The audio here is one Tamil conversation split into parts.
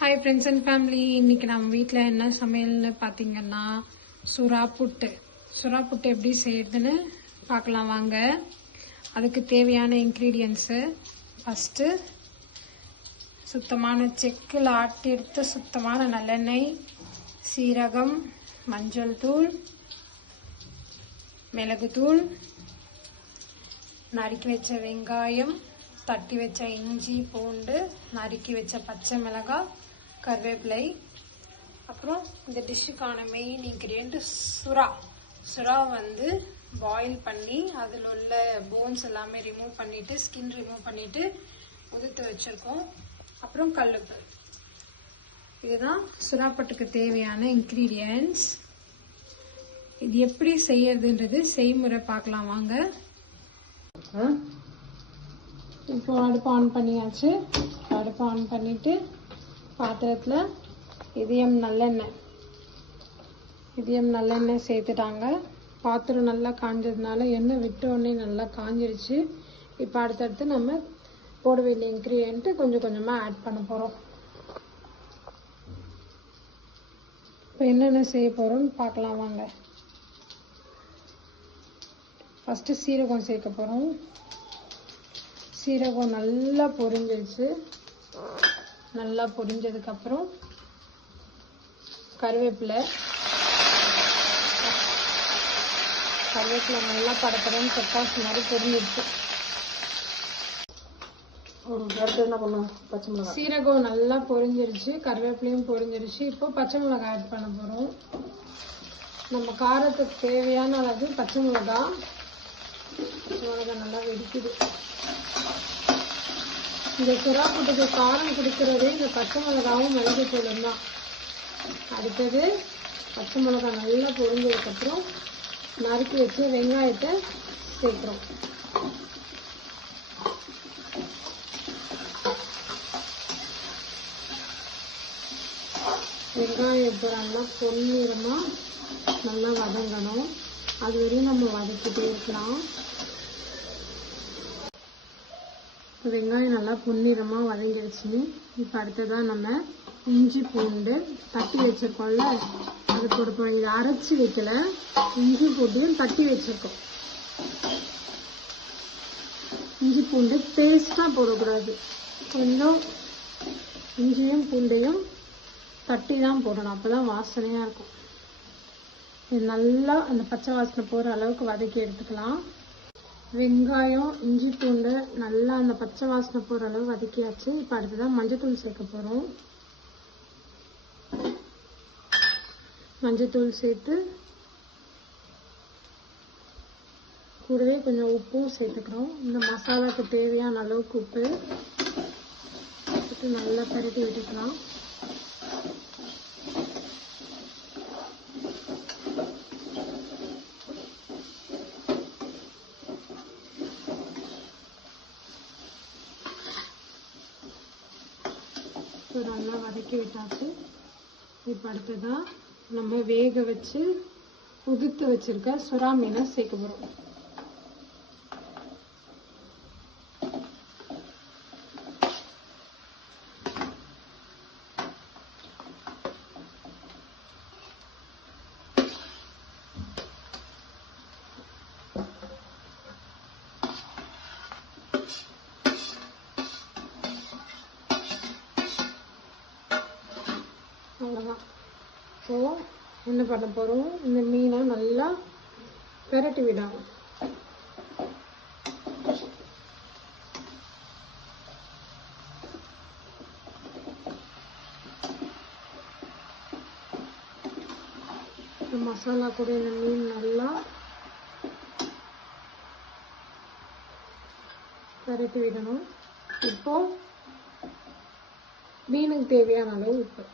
Hi friends and family. இன்னைக்கு நம்ம வீட்டில் என்ன சமையல்னு பார்த்தீங்கன்னா சுறா புட்டு. சுறா புட்டு எப்படி செய்யறதுன்னு பார்க்கலாம் வாங்க. அதுக்கு தேவையான இன்க்ரீடியன்ஸு, ஃபஸ்ட்டு சுத்தமான செக்கில் ஆட்டி எடுத்து சுத்தமான நல்லெண்ணெய், சீரகம், மஞ்சள் தூள், மிளகுத்தூள், நறுக்கி வச்ச வெங்காயம், தட்டி வச்ச இஞ்சி பூண்டு, நறுக்கி வச்ச பச்சை மிளகாய், கருவேப்பிலை. அப்புறம் இந்த டிஷ்ஷுக்கான மெயின் இன்க்ரீடியன்ட் சுறா வந்து பாயில் பண்ணி அதில் உள்ள போன்ஸ் எல்லாமே ரிமூவ் பண்ணிவிட்டு, ஸ்கின் ரிமூவ் பண்ணிவிட்டு உதுத்து வச்சுருக்கோம். அப்புறம் கல்லுப்பு. இதுதான் சுறாப்பட்டுக்கு தேவையான இன்க்ரீடியன்ட்ஸ். இது எப்படி செய்யறதுன்றது செய்முறை பார்க்கலாம் வாங்க. இப்போ அடுப்பு ஆன் பண்ணியாச்சு. அடுப்பு ஆன் பண்ணிட்டு பாத்திரத்தில் இதயம் நல்லெண்ணெய் சேர்த்துட்டாங்க. பாத்திரம் நல்லா காஞ்சதுனால எண்ணெய் விட்ட உடனே நல்லா காஞ்சிருச்சு. இப்போ அடுத்தடுத்து நம்ம போட வேண்டிய இன்க்ரீடியன்ட்டு கொஞ்சம் கொஞ்சமாக ஆட் பண்ண போகிறோம். இப்போ என்னென்ன செய்ய போகிறோம்னு பார்க்கலாம் வாங்க. ஃபஸ்ட்டு சீரகம் சேர்க்க போகிறோம். சீரகம் நல்லா பொரிஞ்சிருச்சு. நல்லா பொரிஞ்சதுக்கப்புறம் கருவேப்பிலை நல்லா படப்படன்னு பொட்டாசு மாதிரி பொரிஞ்சிருச்சு. சீரகம் நல்லா பொரிஞ்சிருச்சு, கருவேப்பிலையும் பொரிஞ்சிருச்சு. இப்போ பச்சை மிளகாய் ஆட் பண்ண போகிறோம். நம்ம காரத்துக்கு தேவையான அளவு பச்சை மிளகாய் நல்லா வெடிக்குது. இந்த சுறா புட்டுக்கு காரம் கொடுக்கறதே இந்த பச்சை மிளகாவும் மிளகுத்தூளும் தான். அடுத்தது பச்சை மிளகாய் நல்லா பொரிஞ்சதுக்கப்புறம் நறுக்கி வச்சு வெங்காயத்தை சேர்க்குறோம். வெங்காயம் இப்போ நல்லா பொன்னிறமாக நல்லா வதங்கணும். அது வரையும் நம்ம வதக்கிட்டே இருக்கலாம். வெங்காயம் நல்லா பொன்னிறமாக வதங்கிடுச்சு. இப்போ அடுத்ததாக நம்ம இஞ்சி பூண்டு தட்டி வச்சிருக்கோம்ல அது கொடுப்போம். இது அரைச்சி வைக்கல, இஞ்சி பூண்டையும் தட்டி வச்சிருக்கோம். இஞ்சி பூண்டு பேஸ்டாக போடக்கூடாது, கொஞ்சம் இஞ்சியும் பூண்டையும் தட்டி தான் போடணும். அப்போ தான் வாசனையாக இருக்கும். இது நல்லா அந்த பச்சை வாசனை போகிற அளவுக்கு வதக்கி எடுத்துக்கலாம். வெங்காயம் இஞ்சி பூண்டு நல்லா அந்த பச்சை வாசனை போகிற அளவு வதக்கியாச்சு. இப்போ அடுத்ததான் மஞ்சத்தூள் சேர்க்க போகிறோம். மஞ்சத்தூள் சேர்த்து கூடவே கொஞ்சம் உப்பும் சேர்த்துக்கிறோம். இந்த மசாலாவுக்கு தேவையான அளவுக்கு உப்பு சேர்த்து நல்லா பரட்டி விட்டுக்கலாம். நல்லா வதக்கி விட்டாச்சு. இப்போ அடுத்ததான் நம்ம வேக வச்சு உதுத்து வச்சிருக்க சுறா மீனை சேர்க்க போகிறோம். அவ்வளோதான். ஸோ என்ன பண்ண போகிறோம், இந்த மீனை நல்லா பெரட்டி விடணும். மசாலா கூட இந்த மீன் நல்லா பெரட்டி விடணும். இப்போ மீனுக்கு தேவையான அளவு உப்பு,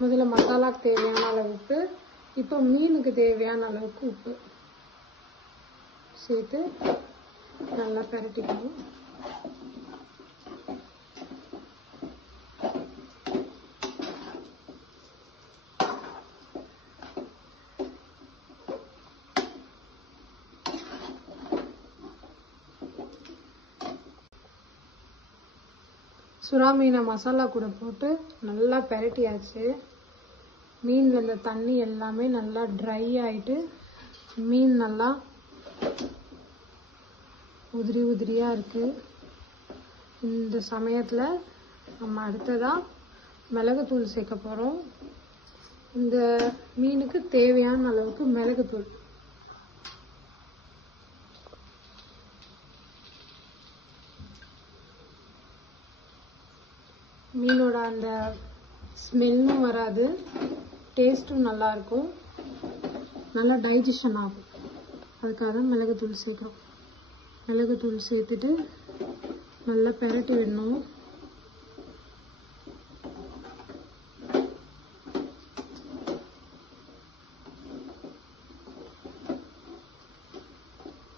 முதல்ல மசாலாக்கு தேவையான அளவு உப்பு, இப்போ மீனுக்கு தேவையான அளவுக்கு உப்பு சேர்த்து நல்லா பரட்டிக்கணும். சுறா மீனை மசாலா கூட போட்டு நல்லா பெரட்டியாச்சு. மீனில் இந்த தண்ணி எல்லாமே நல்லா ட்ரை ஆகிட்டு மீன் நல்லா உதிரி உதிரியாக இருக்குது. இந்த சமயத்தில் நம்ம அடுத்ததாக மிளகுத்தூள் சேர்க்க போகிறோம். இந்த மீனுக்கு தேவையான அளவுக்கு மிளகுத்தூள். மீனோட அந்த ஸ்மெல்லும் வராது, டேஸ்ட்டும் நல்லாயிருக்கும், நல்லா டைஜஷன் ஆகும். அதுக்காக தான் மிளகுத்தூள் சேர்க்குறோம். மிளகுத்தூள் சேர்த்துட்டு நல்லா பெரட்டி விடணும்.